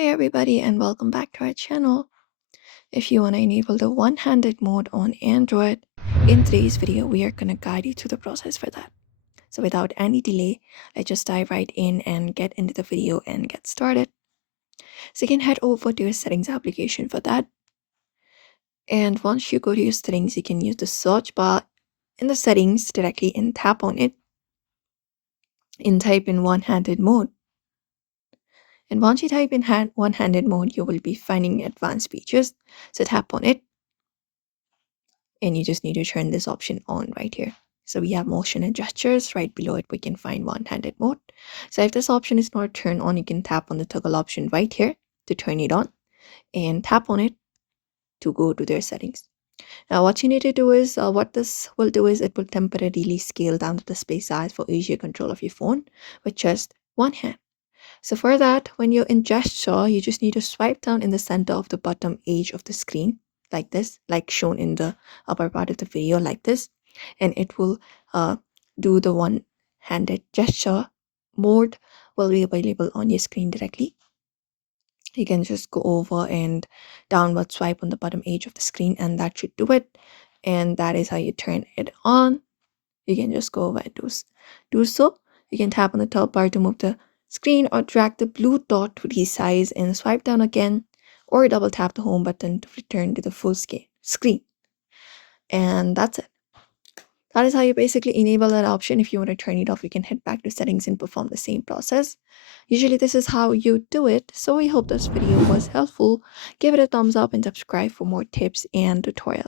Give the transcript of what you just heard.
Hey everybody, and welcome back to our channel. If you want to enable the one-handed mode on Android, in today's video we are going to guide you through the process for that. So without any delay, let's just dive right in and get into the video and get started. So you can head over to your settings application for that. And once you go to your settings, you can use the search bar in the settings directly and tap on it and type in one-handed mode. And once you type in one-handed mode, you will be finding advanced features. So tap on it. And you just need to turn this option on right here. So we have motion and gestures. Right below it, we can find one-handed mode. So if this option is not turned on, you can tap on the toggle option right here to turn it on and tap on it to go to their settings. Now what you need to do is, what this will do is it will temporarily scale down the display size for easier control of your phone with just one hand. So for that, when you're in gesture, you just need to swipe down in the center of the bottom edge of the screen like this, like shown in the upper part of the video like this, and it will do the one-handed gesture. Mode will be available on your screen directly. You can just go over and downward swipe on the bottom edge of the screen, and that should do it. And that is how you turn it on. You can just go over and do so. You can tap on the top bar to move the screen, or drag the blue dot to resize and swipe down again, or double tap the home button to return to the full screen. And that's it. That is how you basically enable that option. If you want to turn it off, you can head back to settings and perform the same process. Usually this is how you do it. So I hope this video was helpful. Give it a thumbs up and subscribe for more tips and tutorials.